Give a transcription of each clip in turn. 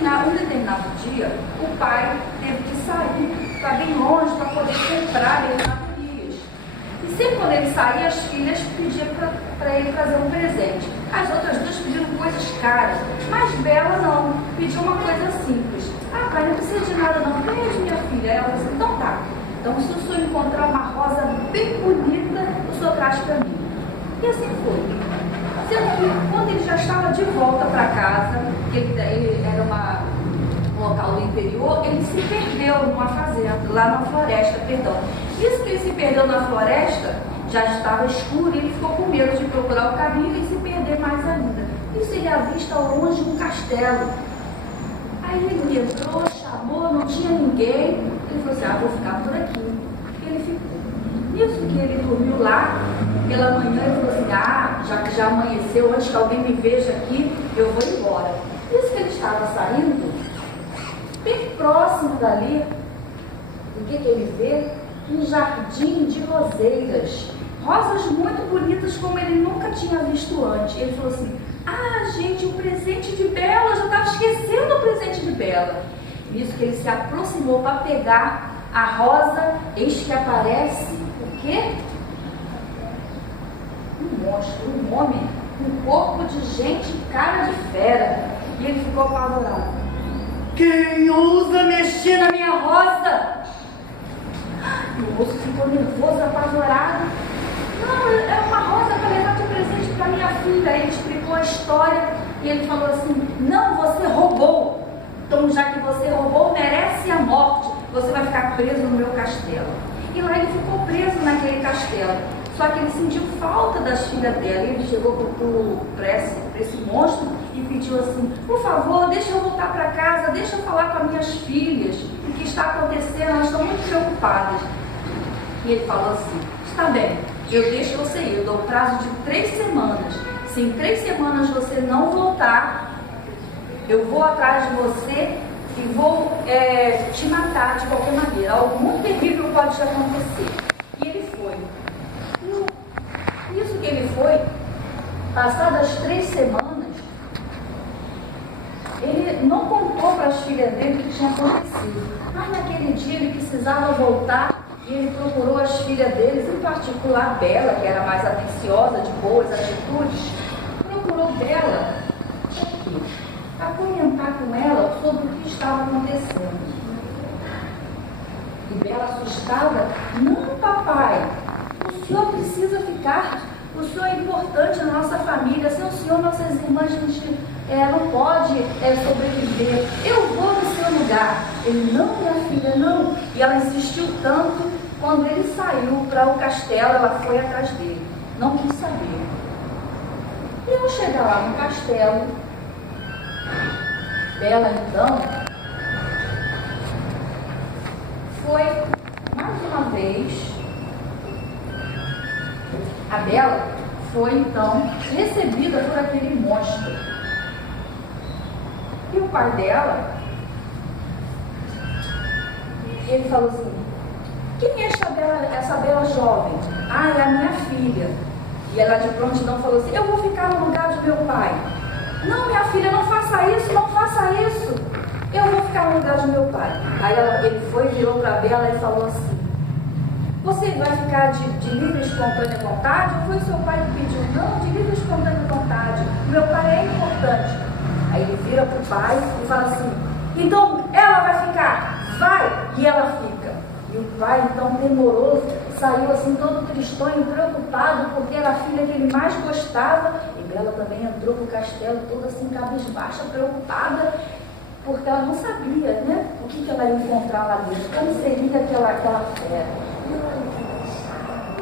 Um determinado dia, o pai teve que sair para bem longe para poder comprar mercadorias. E sempre quando ele saía, as filhas pediam para ele trazer um presente. As outras duas pediram coisas caras, mas Bela não, pediu uma coisa simples. Ah, pai, não precisa de nada não, pede minha filha. Ela disse, então tá. Então, se o senhor encontrar uma rosa bem bonita, o senhor traz para mim. E assim foi. Sendo que quando ele já estava de volta para casa, ele era um local do interior, ele se perdeu numa fazenda, lá na floresta, perdão. Isso que ele se perdeu na floresta, já estava escuro e ele ficou com medo de procurar o caminho e se perder mais ainda. Isso ele avista ao longe um castelo. Aí ele entrou, chamou, não tinha ninguém. Ele falou assim, vou ficar por aqui. E ele ficou. Nisso que ele dormiu lá, pela manhã ele falou assim, já que já amanheceu, antes que alguém me veja aqui, eu vou embora. Isso que ele estava saindo, bem próximo dali, o que ele vê? Um jardim de roseiras. Rosas muito bonitas como ele nunca tinha visto antes. Ele falou assim, gente, o presente de Bela, eu já estava esquecendo o presente de Bela. Nisso que ele se aproximou para pegar a rosa, eis que aparece o quê? Um monstro, um homem, um corpo de gente, cara de fera. E ele ficou apavorado. Quem ousa mexer na minha rosa? E o moço ficou nervoso, apavorado. Não, é uma rosa para levar de presente para minha filha. Ele explicou a história e ele falou assim, não, você roubou. Então, já que você roubou, merece a morte. Você vai ficar preso no meu castelo. E lá ele ficou preso naquele castelo. Só que ele sentiu falta das filhas dela. E ele chegou para esse monstro e pediu assim, por favor, deixa eu voltar para casa, deixa eu falar com as minhas filhas. O que está acontecendo? Elas estão muito preocupadas. E ele falou assim, está bem, eu deixo você ir, eu dou um prazo de 3 semanas. Se em 3 semanas você não voltar, eu vou atrás de você e vou te matar de qualquer maneira. Algo muito terrível pode te acontecer. E ele foi. Isso que ele foi, passadas 3 semanas, ele não contou para as filhas dele o que tinha acontecido. Mas naquele dia ele precisava voltar e ele procurou as filhas deles, em particular Bela, que era mais atenciosa, de boas atitudes. Procurou Bela para comentar com ela sobre o que estava acontecendo. E Bela assustada, não, papai, o senhor precisa ficar, o senhor é importante na nossa família, sem o senhor nossas irmãs não pode sobreviver, eu vou no seu lugar. Ele, não, minha filha, não. E ela insistiu tanto, quando ele saiu para o castelo, ela foi atrás dele, não quis saber. E ao chegar lá no castelo, Bela então foi mais uma vez, a Bela foi então recebida por aquele monstro. E o pai dela, ele falou assim, quem é essa Bela jovem? É a minha filha. E ela de prontidão falou assim, eu vou ficar no lugar de meu pai. Não, minha filha, não faça isso, não faça isso. Eu vou ficar no lugar de meu pai. Aí ele foi, virou para Bela e falou assim, você vai ficar de livre e espontânea vontade? Ou foi seu pai que pediu? Não, de livre e espontânea vontade. Meu pai é importante. Aí ele vira para o pai e fala assim, então ela vai ficar, vai, e ela fica. E o pai então temoroso, saiu assim todo tristonho, preocupado, porque era a filha que ele mais gostava. E Bela também entrou no castelo toda assim cabisbaixa, preocupada, porque ela não sabia, né, o que ela ia encontrar lá dentro, como seria aquela fera.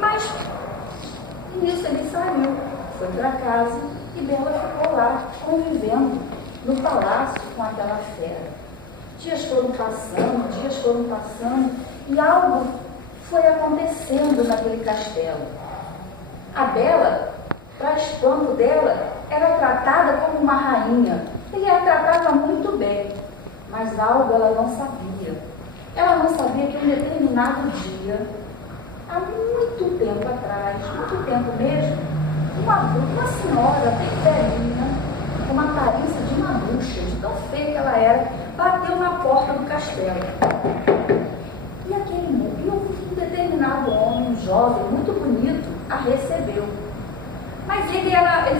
Mas nisso ele saiu, foi para casa e Bela ficou lá convivendo no palácio com aquela fera. Dias foram passando e algo foi acontecendo naquele castelo. A Bela, para espanto dela, era tratada como uma rainha. Ele a tratava muito bem, mas algo ela não sabia. Ela não sabia que um determinado dia, há muito tempo atrás, muito tempo mesmo, uma senhora bem velhinha, com uma aparência de uma bruxa, de tão feia que ela era, bateu na porta do castelo. E um determinado homem, um jovem, muito bonito, a recebeu. Mas ele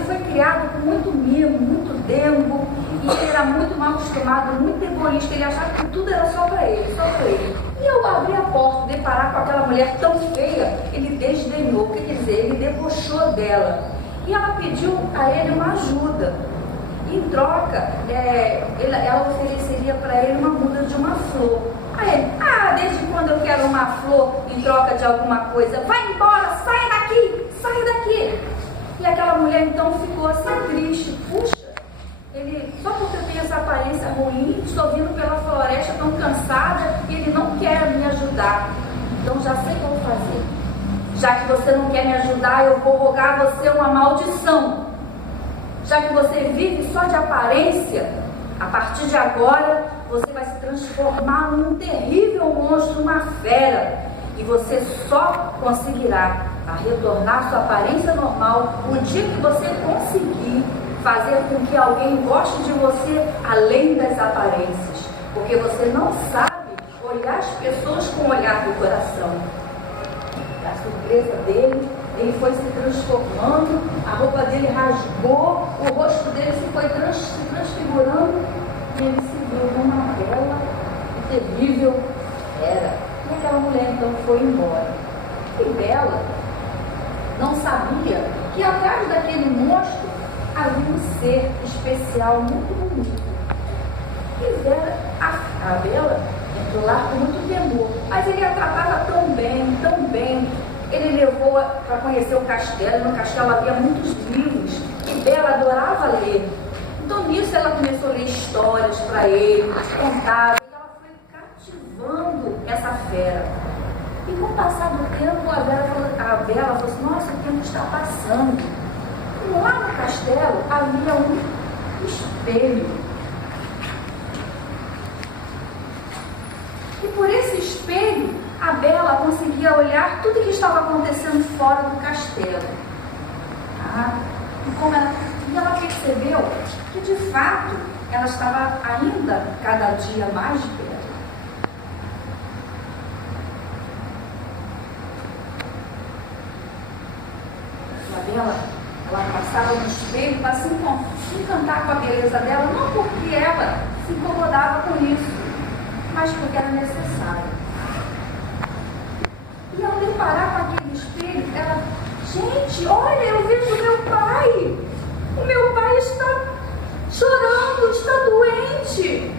foi criado com muito mimo, muito dembo, e ele era muito mal acostumado, muito egoísta, ele achava que tudo era só para ele, só para ele. E eu abri a porta, deparar com aquela mulher tão feia, ele desdenhou, quer dizer, ele debochou dela. E ela pediu a ele uma ajuda. Em troca, ela ofereceria para ele uma muda de uma flor. Aí ele, desde quando eu quero uma flor em troca de alguma coisa? Vai embora, saia daqui, saia daqui. E aquela mulher então ficou assim triste. Puxa, só porque eu tenho essa aparência ruim, estou vindo pela floresta tão cansada e ele não quer me ajudar. Então já sei o que eu vou fazer. Já que você não quer me ajudar, eu vou rogar a você uma maldição. Já que você vive só de aparência, a partir de agora você vai se transformar num terrível monstro, uma fera. E você só conseguirá retornar à sua aparência normal o dia que você conseguir fazer com que alguém goste de você além das aparências. Porque você não sabe olhar as pessoas com o olhar do coração. A surpresa dele, ele foi se transformando, a roupa dele rasgou, o rosto dele se foi transfigurando e ele se viu numa bela e terrível fera. E aquela mulher então foi embora. E Bela não sabia que atrás daquele monstro havia um ser especial muito bonito. E a Bela entrou lá com muito temor, mas ele a tratava tão bem, tão bem. Ele levou para conhecer o castelo. No castelo havia muitos livros e Bela adorava ler. Então nisso ela começou a ler histórias para ele, contava, e ela foi cativando essa fera. E com o passar do tempo, a Bela falou assim, nossa, o tempo está passando. E lá no castelo havia um espelho. E por esse espelho, a Bela conseguia olhar tudo que estava acontecendo fora do castelo. E ela percebeu que, de fato, ela estava ainda cada dia mais bela. Ela passava no espelho para se encantar com a beleza dela, não porque ela se incomodava com isso, mas porque era necessário. E ao deparar com aquele espelho, ela, gente, olha, eu vejo meu pai. O meu pai está chorando, está doente.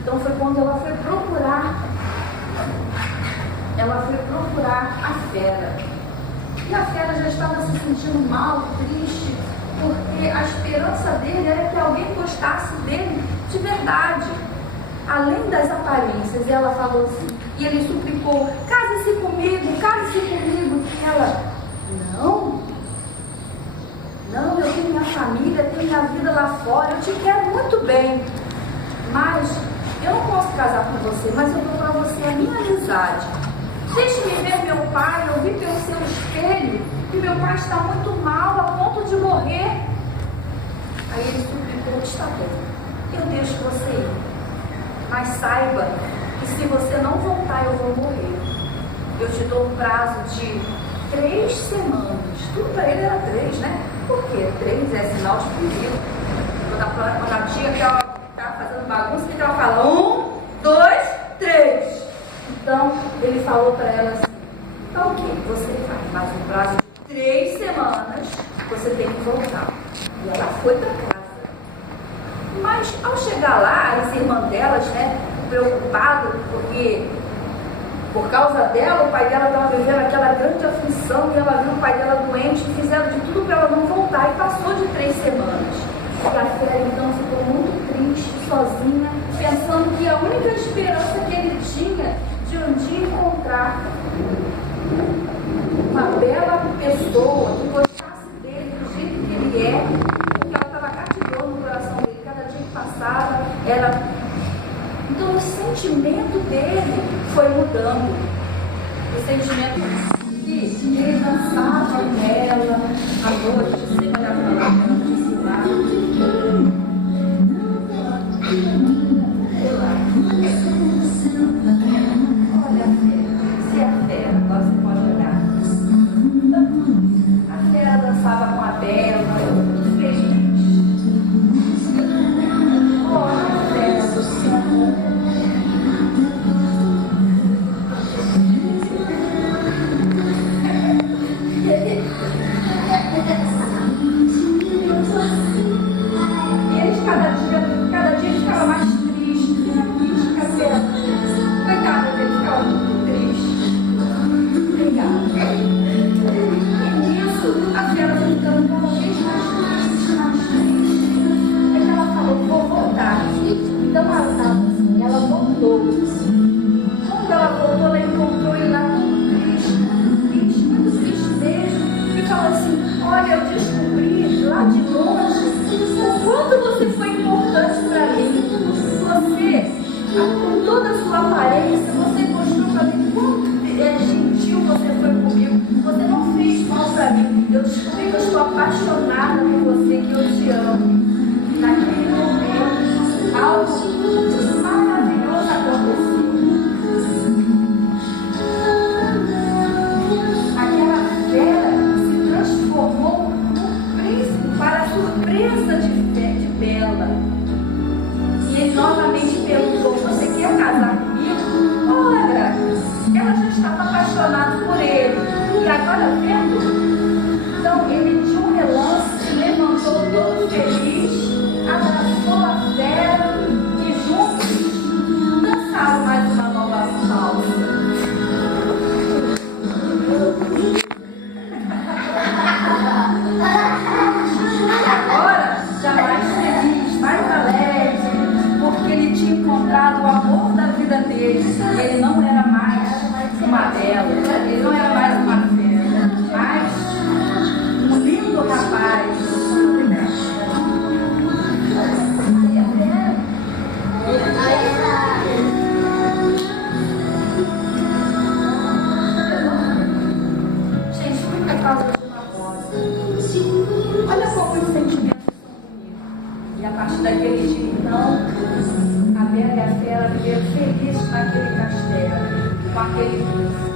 Então foi quando ela foi procurar. Ela foi procurar a fera. E a fera já estava se sentindo mal, triste, porque a esperança dele era que alguém gostasse dele de verdade, além das aparências. E ela falou assim, e ele suplicou, case-se comigo, case-se comigo. E ela, não, eu tenho minha família, tenho minha vida lá fora, eu te quero muito bem, mas eu não posso casar com você, mas eu dou para você a minha amizade. Deixe-me ver meu pai, eu vi pelo seu espelho que meu pai está muito mal, a ponto de morrer. Aí ele suplicou, está bem, eu deixo você ir, mas saiba que se você não voltar eu vou morrer. Eu te dou um prazo de 3 semanas. Tudo para ele era 3, né? Por quê? 3 é sinal de perigo. Quando a tia que ela está fazendo bagunça, o que ela fala? 1, 2, 3. Então, ele falou para ela assim, tá ok, você vai, mas no prazo de 3 semanas, você tem que voltar. E ela foi para casa. Mas, ao chegar lá, as irmãs delas, né, preocupadas, porque por causa dela, o pai dela estava vivendo aquela grande aflição, e ela viu o pai dela doente, e fizeram de tudo para ela não voltar, e passou de 3 semanas. E a fera, então, ficou muito triste, sozinha, pensando que a única esperança que ele tinha de um dia encontrar uma bela pessoa que gostasse dele do jeito que ele é, porque ela estava cativando no coração dele. Cada dia que passava, era... Então o sentimento dele foi mudando. O sentimento que ele dançava nela à noite, sempre ela falava, sua aparência, você mostrou para mim quanto gentil você foi comigo. Você não fez mal para mim. Eu descobri que eu estou apaixonada por você, que eu te amo. Naquele momento, algo maravilhoso aconteceu. Aquela fera se transformou num príncipe para a surpresa de Bela. E ele novamente perguntou: você quer casar comigo? Ora, ela já estava apaixonada por ele. E agora vendo? Então ele de um relance se levantou todo feliz, abraçou a fera e juntos dançaram mais uma nova valsa. E agora, já mais feliz, mais alegre, porque ele tinha encontrado o amor da vida dele. E ele não era mais uma bela, ele não era mais uma fera, mas um lindo rapaz. Gente, tudo é causa de uma rosa. Olha como os sentimentos são bonitos. E a partir daquele dia, então, a Bela e a Fera viveram felizes naquele castelo, com aquele príncipe.